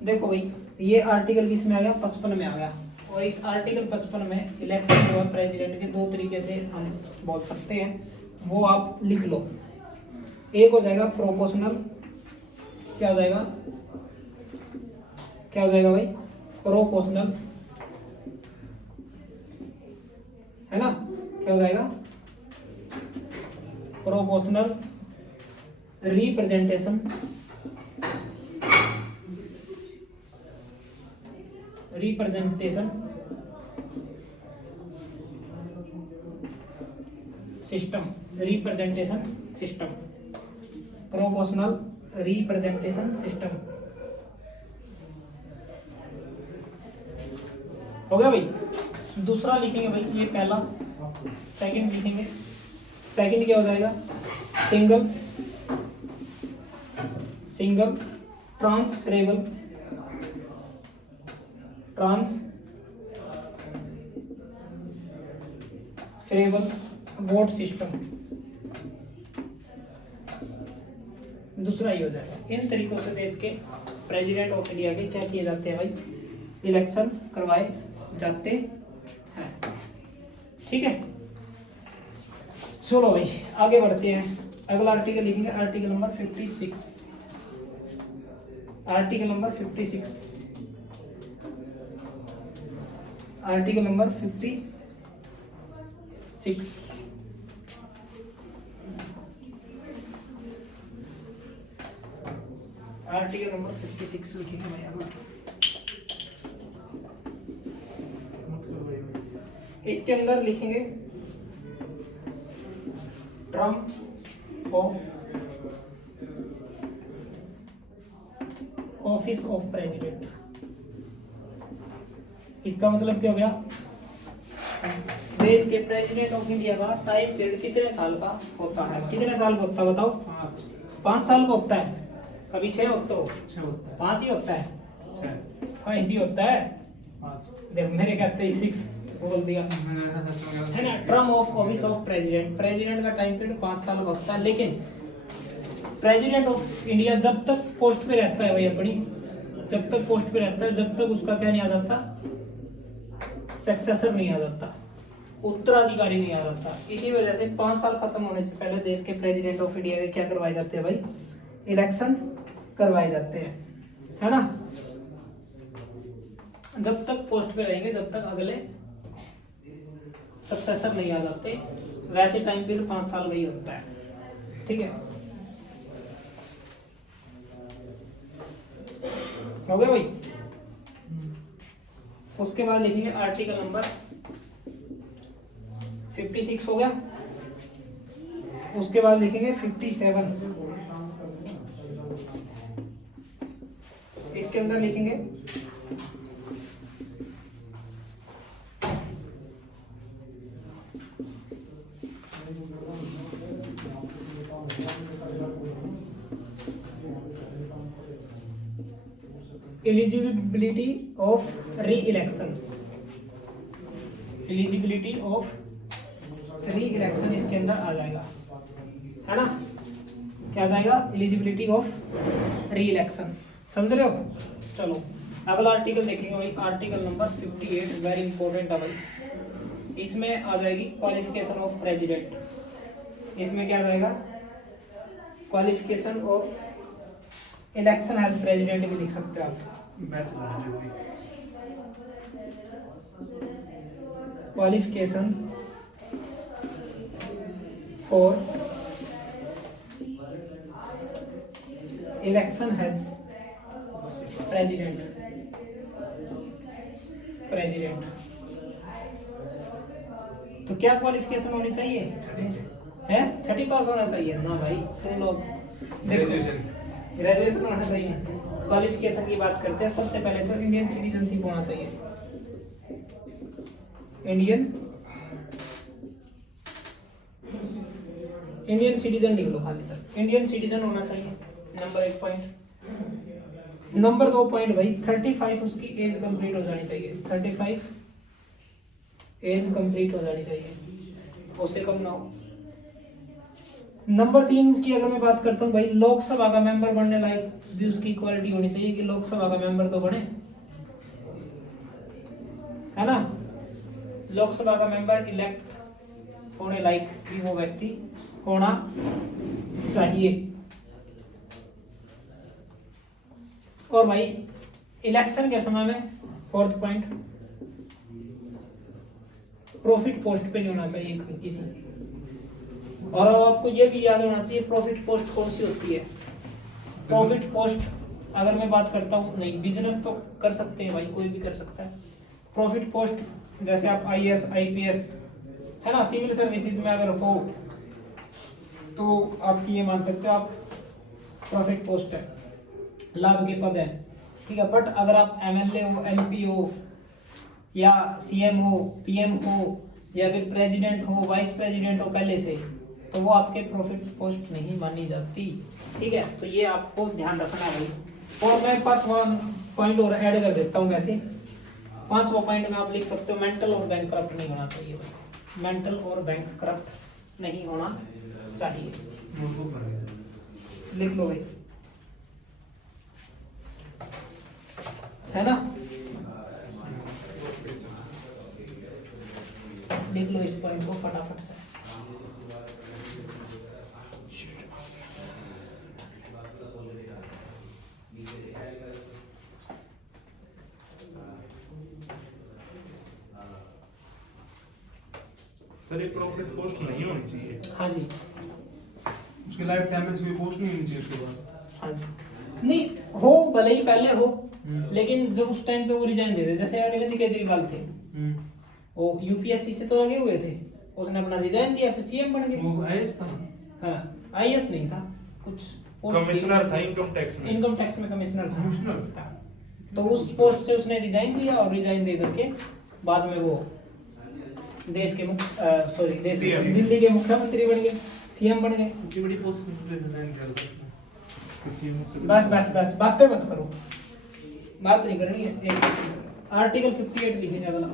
देखो भाई, ये आर्टिकल किस में आ गया? 55 में आ गया। और इस आर्टिकल 55 में इलेक्शन जो है प्रेसिडेंट के 2 तरीके से हम बोल सकते हैं, वो आप लिख लो। एक हो जाएगा प्रोपोर्शनल। क्या हो जाएगा? क्या हो जाएगा भाई? प्रोपोर्शनल, है ना? क्या हो जाएगा? Proportional representation. System. Representation system, proportional representation system. हो गया भाई। दूसरा लिखेंगे भाई, ये पहला। सेकंड लिखेंगे, सेकंड क्या हो जाएगा, सिंगल ट्रांसफरेबल वोट सिस्टम। दूसरा ये हो जाएगा। इन तरीकों से देश के प्रेसिडेंट ऑफ इंडिया के क्या किए जाते हैं भाई, इलेक्शन करवाए जाते हैं। ठीक है, चलो भाई आगे बढ़ते हैं। अगला आर्टिकल लिखेंगे, article number 56। Article number 56, article number 56। Article number 56 लिखेंगे भाई अगला। इसके अंदर लिखेंगे term of office of president. इसका मतलब क्या हो गया, देश के प्रेसिडेंट ऑफ इंडिया का टाइम पीरियड कितने साल का होता है। कितने साल का होता है बताओ, 5 साल का होता है। कभी 6 होता हो, 5 ही होता है, 5 ही होता है। देख मेरे कहते ही 6 बोल दिया है ना। Term of office of president, president का टाइम पीरियड 5 साल का होता है। लेकिन प्रेसिडेंट ऑफ इंडिया जब तक पोस्ट पे रहता है भाई अपनी, जब तक पोस्ट पे रहता है, जब तक उसका क्या नहीं आ जाता, सक्सेसर नहीं आ जाता, उत्तराधिकारी नहीं आ जाता। इसी वजह से 5 साल खत्म होने से पहले देश के प्रेसिडेंट ऑफ इंडिया के क्या करवाए जाते हैं भाई, इलेक्शन करवाए जाते हैं, है ना। जब तक पोस्ट पे रहेंगे, जब तक अगले सक्सेसर नहीं आ जाते। वैसे टाइम पीरियड 5 साल का ही होता है। ठीक है, हो गया भाई। उसके बाद लिखेंगे आर्टिकल नंबर 56 हो गया। उसके बाद लिखेंगे 57। इसके अंदर लिखेंगे एलिजिबिलिटी ऑफ री इलेक्शन। एलिजिबिलिटी ऑफ री इलेक्शन इसके अंदर आ जाएगा, है ना। क्या आ जाएगा, एलिजिबिलिटी ऑफ री इलेक्शन। समझ रहे हो। चलो अगला आर्टिकल देखेंगे भाई, आर्टिकल नंबर 58 वेरी इंपॉर्टेंट है भाई। इसमें आ जाएगी क्वालिफिकेशन ऑफ प्रेसिडेंट। इसमें क्या आ जाएगा, qualification of election as president भी लिख सकते हो आप। Qualification for election has president. तो क्या क्वालिफिकेशन होनी चाहिए है, 6ठी पास होना चाहिए ना भाई। सुन लो, ग्रेजुएशन होना चाहिए। क्वालिफिकेशन की बात करते हैं, सबसे पहले तो इंडियन सिटीजनशिप होना चाहिए। इंडियन सिटीजन लिख लो खाली, चल इंडियन सिटीजन होना चाहिए, नंबर 1 पॉइंट। नंबर 2 पॉइंट भाई 35 उसकी एज कंप्लीट हो जानी चाहिए। 35 एज कंप्लीट हो जानी चाहिए, उससे कम ना हो। नंबर 3 की अगर मैं बात करता हूँ भाई, लोकसभा का मेंबर बनने लायक भी उसकी क्वालिटी होनी चाहिए कि लोकसभा का मेंबर तो बने, है ना। लोकसभा का मेंबर इलेक्ट होने लायक भी वो व्यक्ति होना चाहिए। और भाई इलेक्शन के समय में 4th पॉइंट, प्रॉफिट पोस्ट पे नहीं होना चाहिए किसी। और आपको ये भी याद होना चाहिए प्रॉफिट पोस्ट कौन सी होती है। प्रॉफिट पोस्ट अगर मैं बात करता हूँ, नहीं बिजनेस तो कर सकते हैं भाई, कोई भी कर सकता है। प्रॉफिट पोस्ट जैसे आप IAS IPS है ना, सिविल सर्विसेज में अगर हो तो आपकी ये मान सकते हो आप प्रॉफिट पोस्ट है, लाभ के पद है, ठीक है। बट अगर आप एमएलए हो, एमपी हो, या सीएम हो, पीएम हो, या फिर प्रेसिडेंट हो, वाइस प्रेसिडेंट हो पहले से, तो वो आपके प्रॉफिट पोस्ट नहीं मानी जाती, ठीक है। तो ये आपको ध्यान रखना है। और मैं 5वां पॉइंट और ऐड कर देता हूँ। वैसे 5वां पॉइंट में आप लिख सकते हो मेंटल और बैंक करप्ट नहीं होना चाहिए भाई, मेंटल और बैंक करप्ट नहीं होना चाहिए, लिख लो भाई, है ना, लिख लो इस पॉइंट को फटाफट से। सर ये प्रॉफिट पोस्ट नहीं होनी चाहिए। हाँ जी, उसके लाइफ टाइम में कोई पोस्ट नहीं होनी चाहिए उसके पास। हाँ जी, नहीं हो भले ही पहले हो, लेकिन जब उस टाइम पे वो रिजाइन दे दे, जैसे अरविंद केजरीवाल थे, वो यूपीएससी से तो लगे हुए थे, उसने अपना रिजाइन दिया, फिर सीएम बन गए। वो आईएएस था। हाँ, आईएएस नहीं था, कुछ कमिश्नर था इनकम टैक्स में। इनकम टैक्स में कमिश्नर था। कमिश्नर। हाँ। तो उस पोस्ट से उसने रिजाइन दिया, और रिजाइन दे करके बाद में वो देश के सॉरी देश दिल्ली के मुख्यमंत्री बन गए, सीएम बन गए। इतनी बड़ी पोस्ट से रिजाइन कर दिया इसने। सीएम से बस बस बस बातें मत करो, बात नहीं करनी है। एक आर्टिकल 58 लिखेंगे अगला,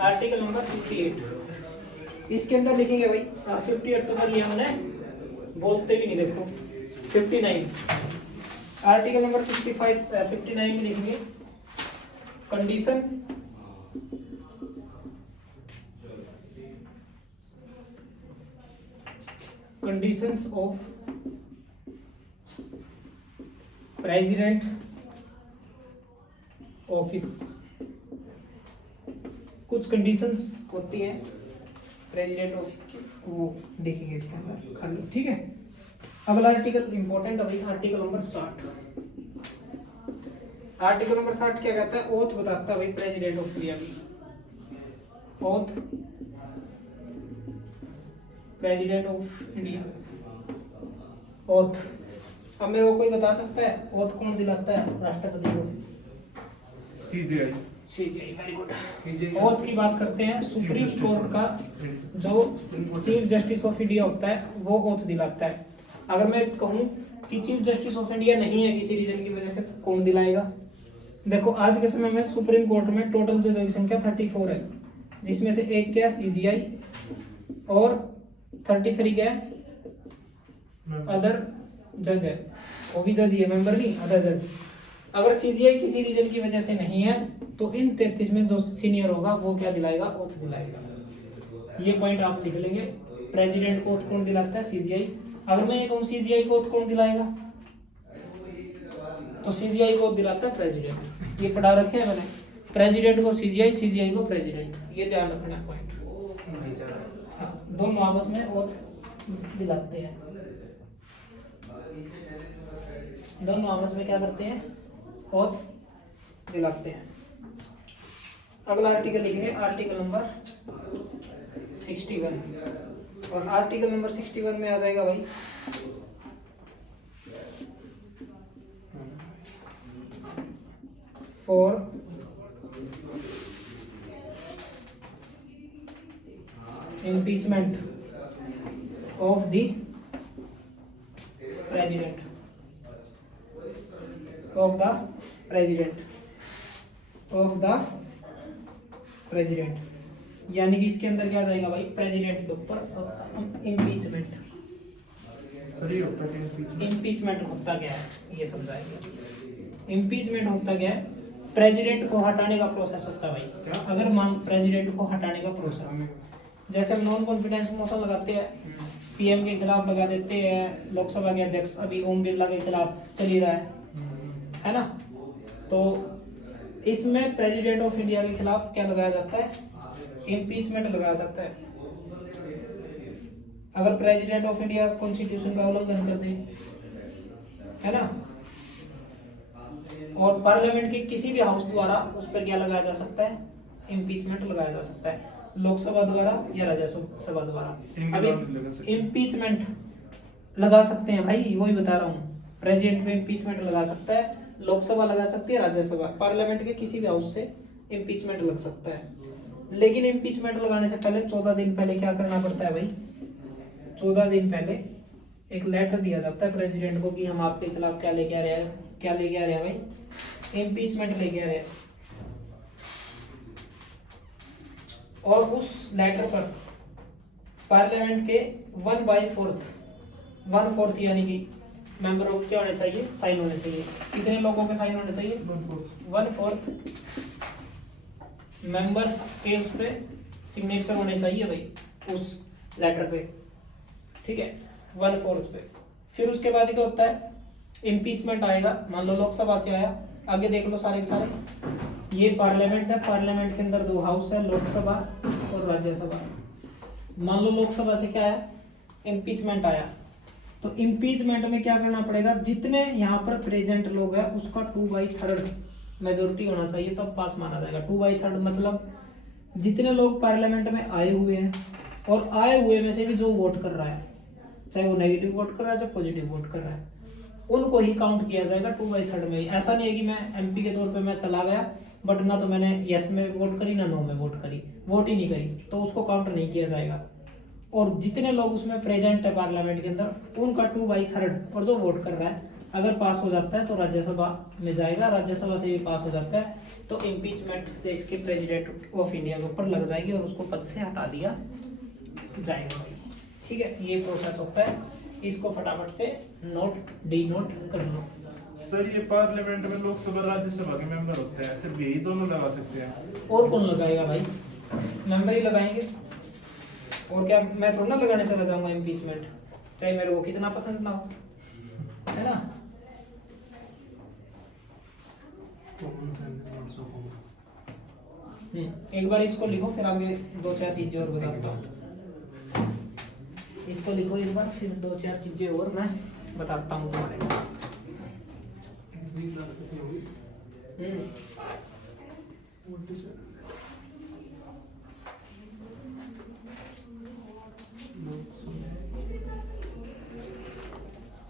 आर्टिकल नंबर 58, इसके अंदर लिखेंगे भाई। 58 तो कर लिया हमने, बोलते भी नहीं देखो। 59 आर्टिकल नंबर 59 में लिखेंगे कंडीशंस ऑफ प्रेसिडेंट ऑफिस। कुछ कंडीशंस होती हैं प्रेसिडेंट ऑफिस की, वो देखेंगे इसके अंदर खाली, ठीक है। अगला आर्टिकल इंपॉर्टेंट है भाई, आर्टिकल नंबर 60। आर्टिकल नंबर 60 क्या कहता है? ओथ बताता है भाई प्रेसिडेंट ऑफ इंडिया की, oath president of India, oath. अब मेरे को कोई बता सकता है ओथ कौन दिलाता है राष्ट्रपति को? CGI. CGI, very good. Oath की बात करते हैं, सुप्रीम कोर्ट का जो चीफ जस्टिस ऑफ इंडिया होता है वो ओथ दिलाता है। अगर मैं कहूं कि चीफ जस्टिस ऑफ इंडिया नहीं है किसी रीजन की वजह से, तो कौन दिलाएगा? देखो आज के समय में सुप्रीम कोर्ट में टोटल जजों की संख्या 34 है, जिसमें से एक क्या सीजीआई और 33 क्या अदर जज है, वो भी जज ही है, मेंबर नहीं, अदर जज। अगर सीजीआई किसी रीजन की वजह से नहीं है तो इन 33 में जो सीनियर होगा वो क्या दिलाएगा? ओथ दिलाएगा। ये पॉइंट आप लिख लेंगे। प्रेसिडेंट को ओथ कौन दिलाता है? सीजीआई। अगर मैं ये कहूं सीजीआई को ओथ कौन दिलाएगा, तो सीजीआई को दिलाता है प्रेसिडेंट। ये पढ़ा रखे हैं मैंने, प्रेसिडेंट को सीजीआई, सीजीआई को प्रेसिडेंट, ये ध्यान रखना है पॉइंट। हाँ, दोनों आपस में ओथ दिलाते हैं, दोनों आपस में क्या करते हैं? ओथ दिलाते हैं। अगला आर्टिकल लिखेंगे, आर्टिकल नंबर 61, और आर्टिकल नंबर 61 में आ जाएगा भाई for impeachment of the president, of the president, of the president, यानी कि इसके अंदर क्या जाएगा भाई? प्रेसिडेंट के ऊपर इम्पीचमेंट। सर ये होता है impeachment? इम्पीचमेंट होता क्या है ये समझाएंगे। इम्पीचमेंट होता क्या है? प्रेसिडेंट को हटाने का प्रोसेस होता है भाई। क्या? अगर मान प्रेसिडेंट को हटाने का प्रोसेस, जैसे हम नॉन कॉन्फिडेंस मोशन लगाते हैं, पीएम के खिलाफ लगा देते हैं, लोकसभा के अध्यक्ष अभी ओम बिरला के खिलाफ चल ही रहा है ना? तो इसमें प्रेसिडेंट ऑफ इंडिया के खिलाफ क्या लगाया जाता है? इम्पीचमेंट लगाया जाता है। अगर प्रेसिडेंट ऑफ इंडिया कॉन्स्टिट्यूशन का उल्लंघन कर दे, है ना, और पार्लियामेंट के किसी भी हाउस द्वारा उस पर क्या लगाया जा सकता है? इम्पीचमेंट लगाया जा सकता है। लोकसभा द्वारा या राज्यसभा द्वारा। अब Impeachment लगा सकते हैं। इम्पीचमेंट लगा सकते हैं भाई, वही बता रहा हूँ। प्रेसिडेंट पे इम्पीचमेंट लगा सकता है, लोकसभा लगा सकती है, राज्यसभा, पार्लियामेंट के किसी भी हाउस से इम्पीचमेंट लग सकता है। लेकिन इम्पीचमेंट लगाने से पहले 14 दिन पहले क्या करना पड़ता है भाई? 14 दिन पहले एक लेटर दिया जाता है प्रेसिडेंट को कि हम आपके खिलाफ क्या लेके आ रहे हैं, क्या लेके आ रहे हैं भाई? इम्पीचमेंट लेके आ रहे हैं। और उस लेटर पर पार्लियामेंट के 1/4 यानी कि मेंबरों क्या होने चाहिए? साइन होने चाहिए। कितने लोगों के साइन होने चाहिए? 1/4 मेंबर्स के उस पे सिग्नेचर होने चाहिए भाई उस लेटर पे, ठीक है, 1/4 पे। फिर उसके बाद क्या होता है? इम्पीचमेंट आएगा, मान लो लोकसभा से आया, आगे देख लो सारे के सारे, ये पार्लियामेंट है, पार्लियामेंट के अंदर 2 हाउस है, लोकसभा और राज्यसभा। मान लो लोकसभा से क्या आया? इम्पीचमेंट आया, तो इम्पीचमेंट में क्या करना पड़ेगा? जितने यहाँ पर प्रेजेंट लोग हैं उसका 2/3 मेजोरिटी होना चाहिए, तब पास माना जाएगा। 2/3 मतलब जितने लोग पार्लियामेंट में आए हुए हैं, और आए हुए में से भी जो वोट कर रहा है, चाहे वो नेगेटिव वोट कर रहा है चाहे पॉजिटिव वोट कर रहा है, उनको ही काउंट किया जाएगा 2/3 में ही। ऐसा नहीं है कि मैं एमपी के तौर पे मैं चला गया बट ना तो मैंने यस में वोट करी ना नो में वोट करी, वोट ही नहीं करी, तो उसको काउंट नहीं किया जाएगा। और जितने लोग उसमें प्रेजेंट है पार्लियामेंट के अंदर, उनका 2/3 और जो वोट कर रहा है अगर पास हो जाता है तो राज्यसभा में जाएगा, राज्यसभा से भी पास हो जाता है तो इम्पीचमेंट देश के प्रेसिडेंट ऑफ इंडिया के ऊपर लग जाएगी और उसको पद से हटा दिया जाएगा भाई, ठीक है। ये प्रोसेस होता है, इसको फटाफट से डी नोट कर लो। सर ये पार्लियामेंट में लोकसभा राज्यसभा के मेंबर होते हैं, सिर्फ यही दोनों लगा सकते हैं? और कौन लगाएगा भाई? मेंबर ही लगाएंगे, और क्या मैं थोड़ा ना लगाने चला जाऊंगा इम्पीचमेंट, चाहे मेरे को कितना पसंद ना हो, है ना। एक बार इसको लिखो फिर आगे 2-4 चीजें और बताता हूँ। इसको लिखो एक बार, फिर 2-4 चीजें और मैं बताता हूँ तुम्हारे।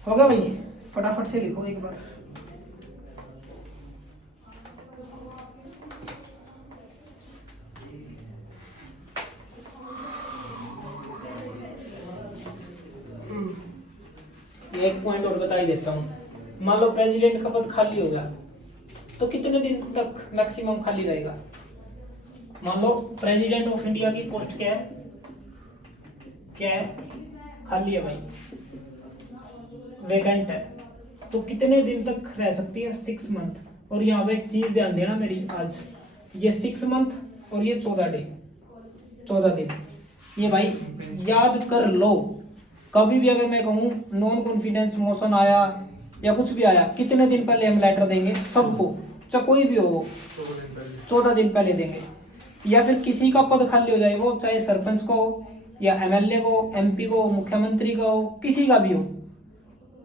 होगा भाई, फटाफट से लिखो एक बार। एक पॉइंट और बता ही देता हूँ। मान लो प्रेसिडेंट का पद खाली होगा तो कितने दिन तक मैक्सिमम खाली रहेगा? मान लो प्रेसिडेंट ऑफ इंडिया की पोस्ट क्या है? क्या है? खाली है भाई, वैकेंट है, तो कितने दिन तक रह सकती है? 6 मंथ। और यहाँ पे एक चीज ध्यान देना मेरी, आज ये 6 मंथ और ये 14 दिन, ये भाई याद कर लो। कभी भी अगर मैं कहूँ नॉन कॉन्फिडेंस मोशन आया या कुछ भी आया, कितने दिन पहले हम लेटर देंगे सबको, चाहे कोई भी हो वो, 14 दिन पहले देंगे। या फिर किसी का पद खाली हो जाए, वो चाहे सरपंच को हो या एमएलए को, एमपी को, मुख्यमंत्री का हो, किसी का भी हो,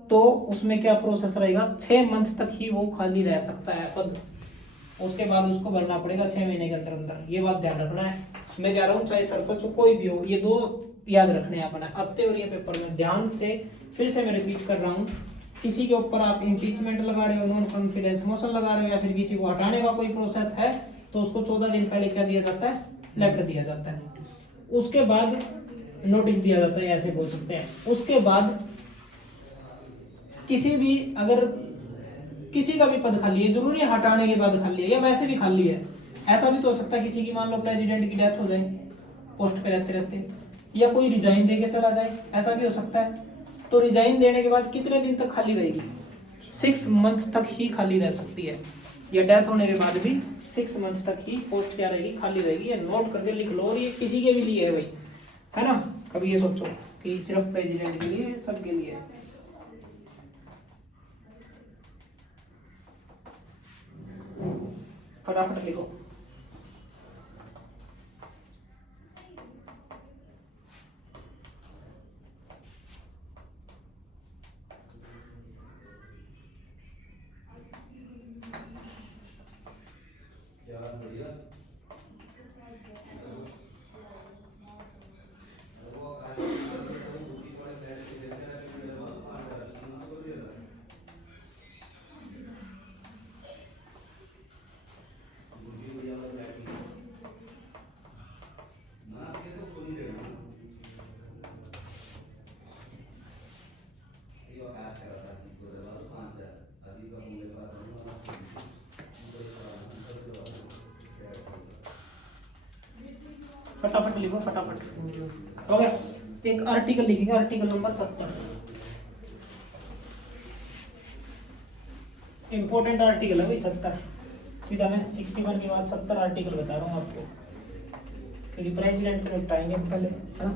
तो उसमें क्या प्रोसेस रहेगा? 6 मंथ तक ही वो खाली रह सकता है पद, उसके बाद उसको भरना पड़ेगा 6 महीने के अंदर अंदर। ये बात ध्यान रखना है, मैं कह रहा हूँ चाहे सरपंच हो कोई भी हो, ये 2 याद रखने हैं अपना अपने और ये पेपर में ध्यान से। फिर से मैं रिपीट कर रहा हूँ, किसी के ऊपर आप इम्पीचमेंट लगा रहे हो, नॉन कॉन्फिडेंस मोशन लगा रहे हो, या फिर किसी को हटाने का कोई प्रोसेस है, तो उसको 14 दिन पहले क्या दिया जाता है? लेटर दिया जाता है। उसके बाद नोटिस दिया जाता है, ऐसे बोल सकते हैं। उसके बाद किसी भी, अगर किसी का भी पद खाली है, जरूरी है हटाने के बाद खाली है या वैसे भी खाली है, ऐसा भी तो हो सकता है किसी की मान लो प्रेसिडेंट की डेथ हो जाए पोस्ट पे रहते रहते, या कोई रिजाइन देके चला जाए, ऐसा भी हो सकता है। तो रिजाइन देने के बाद कितने दिन तक खाली रहेगी? 6 मंथ तक ही खाली रह सकती है, या डेथ होने के बाद भी 6 मंथ तक ही पोस्ट क्या रहेगी? खाली रहेगी। ये नोट करके लिख लो, और ये किसी के भी लिए है भाई, है ना। कभी ये सोचो कि सिर्फ प्रेसिडेंट के लिए, सबके लिए। फटाफट लिखो। फटाफट लिखो फटाफट। हो गया। एक आर्टिकल लिखेंगे, आर्टिकल नंबर 70। इंपॉर्टेंट आर्टिकल है भाई 70। सीधा मैं 61 के बाद 70 आर्टिकल बता रहा हूँ आपको, क्योंकि प्रेसिडेंट को निपटाएंगे पहले, है ना।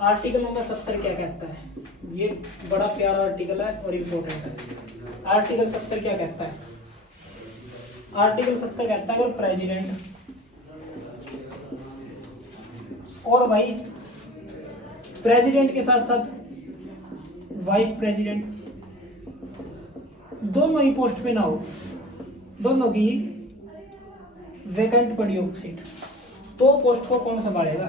आर्टिकल नंबर 70 क्या कहता है? ये बड़ा प्यारा आर्टिकल है और इम्पोर्टेंट है। आर्टिकल 70 क्या कहता है? आर्टिकल 70 कहता है अगर प्रेसिडेंट और भाई प्रेसिडेंट के साथ साथ वाइस प्रेसिडेंट दोनों ही पोस्ट पे ना हो, दोनों की वैकेंट पड़ी हो सीट, तो पोस्ट को कौन संभालेगा?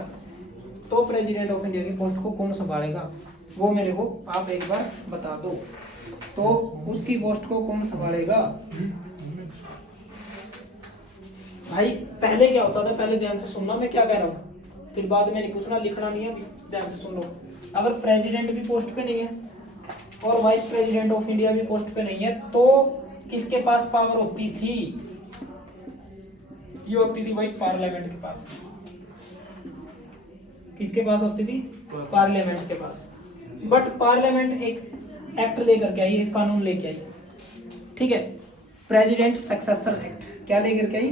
तो प्रेसिडेंट ऑफ इंडिया की पोस्ट को कौन संभालेगा वो मेरे को आप एक बार बता दो। तो उसकी पोस्ट को कौन संभालेगा? भाई पहले क्या होता था, पहले ध्यान से सुनना मैं क्या कह रहा हूँ, फिर बाद में नहीं पूछना, लिखना नहीं है, ध्यान से सुन लो। अगर प्रेसिडेंट भी पोस्ट पे नहीं है और वाइस प्रेसिडेंट ऑफ इंडिया भी पोस्ट पे नहीं है, तो किसके पास पावर होती थी? ये होती थी भाई पार्लियामेंट के पास। किसके पास होती थी? पार्लियामेंट के पास। बट पार्लियामेंट एक एक्ट लेकर के आई, एक कानून लेके आई, ठीक है, प्रेसिडेंट सक्सेसर एक्ट। क्या लेकर के आई?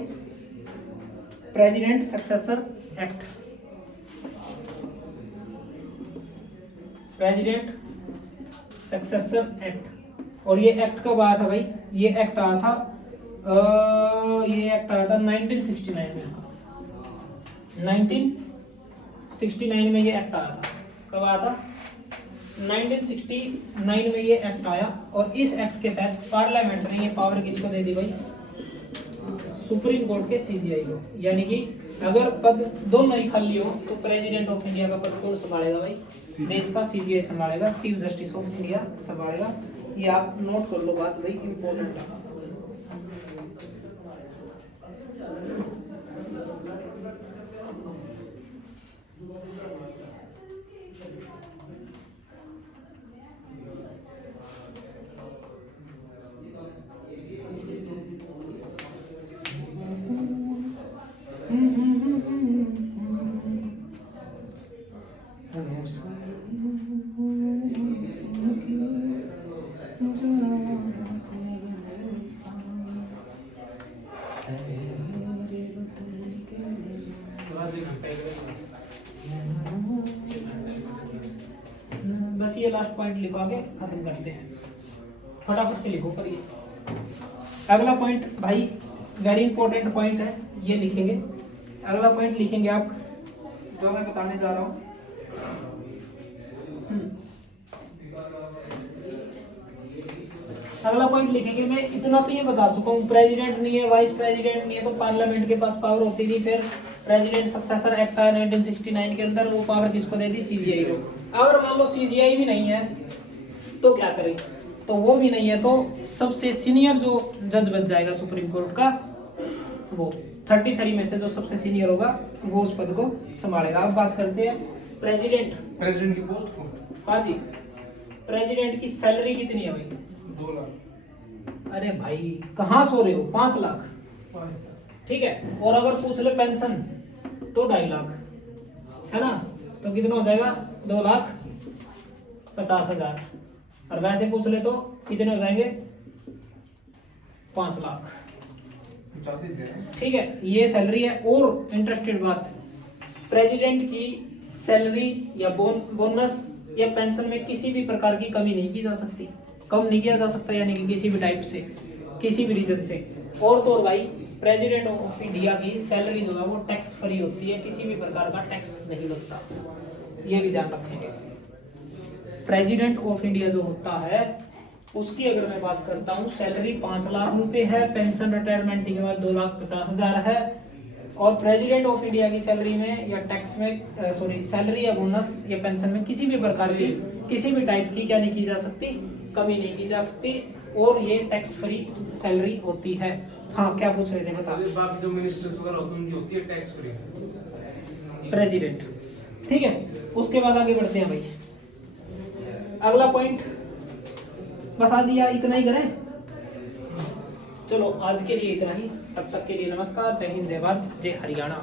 President successor act. President successor act. और ये एक्ट कब आया था भाई? ये एक्ट आया था 1969 में। 1969 में ये एक्ट आया था। कब आया था? 1969 में ये एक्ट आया। और इस एक्ट के तहत पार्लियामेंट ने ये पावर किसको दे दी भाई? सुप्रीम कोर्ट के सीजीआई को। यानी कि अगर पद दोनों ही खाली हो तो प्रेसिडेंट ऑफ इंडिया का पद कौन संभालेगा भाई? देश का सीजीआई संभालेगा, चीफ जस्टिस ऑफ इंडिया संभालेगा। ये आप नोट कर लो बात भाई, इंपॉर्टेंट है। बस ये लास्ट पॉइंट लिखवा के खत्म करते हैं, फटाफट से लिखो। पर ये अगला पॉइंट भाई वेरी इंपॉर्टेंट पॉइंट है, ये लिखेंगे। अगला पॉइंट लिखेंगे आप जो मैं बताने जा रहा हूँ। अगला पॉइंट लिखेंगे। मैं इतना तो ये बता चुका हूँ, प्रेसिडेंट नहीं है, वाइस प्रेसिडेंट नहीं है, तो पार्लियामेंट के पास पावर होती थी। फिर प्रेसिडेंट सक्सेसर एक्ट आया 1969 के अंदर, वो पावर किसको दे दी? सीजीआई को। अगर मान लो सीजीआई भी नहीं है तो क्या करें? तो वो भी नहीं है तो सबसे सीनियर जो जज बन जाएगा सुप्रीम कोर्ट का, वो 33 में से जो सबसे सीनियर होगा वो उस पद को संभालेगा। अब बात करते हैं प्रेसिडेंट की पोस्ट को। हाँ जी, प्रेसिडेंट की सैलरी कितनी है भाई? 2 लाख। अरे भाई कहाँ सो रहे हो? 5 लाख, ठीक है। और अगर पूछ ले पेंशन तो 2.5 लाख, है ना। तो कितना हो जाएगा? 2,50,000। और वैसे पूछ ले तो कितने हो जाएंगे? 5 लाख, ठीक है। ये सैलरी है। और इंटरेस्टेड बात, प्रेसिडेंट की सैलरी या बोनस या पेंशन में किसी भी प्रकार की कमी नहीं की जा सकती, कम नहीं किया जा सकता, यानी कि किसी भी टाइप से, किसी भी रीजन से। और तो और भाई प्रेसिडेंट ऑफ इंडिया की सैलरी जो है वो टैक्स फ्री होती है, किसी भी प्रकार का टैक्स नहीं लगता, ये भी ध्यान रखेंगे। प्रेसिडेंट ऑफ इंडिया जो होता है उसकी अगर मैं बात करता हूँ, सैलरी 5 लाख रुपए है, पेंशन रिटायरमेंट के बाद 2,50,000 है। और प्रेसिडेंट ऑफ इंडिया की सैलरी में या टैक्स में सैलरी या बोनस या पेंशन में किसी भी प्रकार की, किसी भी टाइप की क्या नहीं की जा सकती? कमी नहीं की जा सकती। और ये टैक्स फ्री सैलरी होती है। हाँ क्या पूछ रहे थे बता? बाकी जो मिनिस्टर्स वगैरह होते हैं उनकी होती है टैक्स फ्री। प्रेसिडेंट, ठीक है। उसके बाद आगे बढ़ते हैं भाई। अगला पॉइंट बस आज या इतना ही करें? चलो आज के लिए इतना ही, तब तक के लिए नमस्कार, जय हिंद, जय भारत, जय हरियाणा।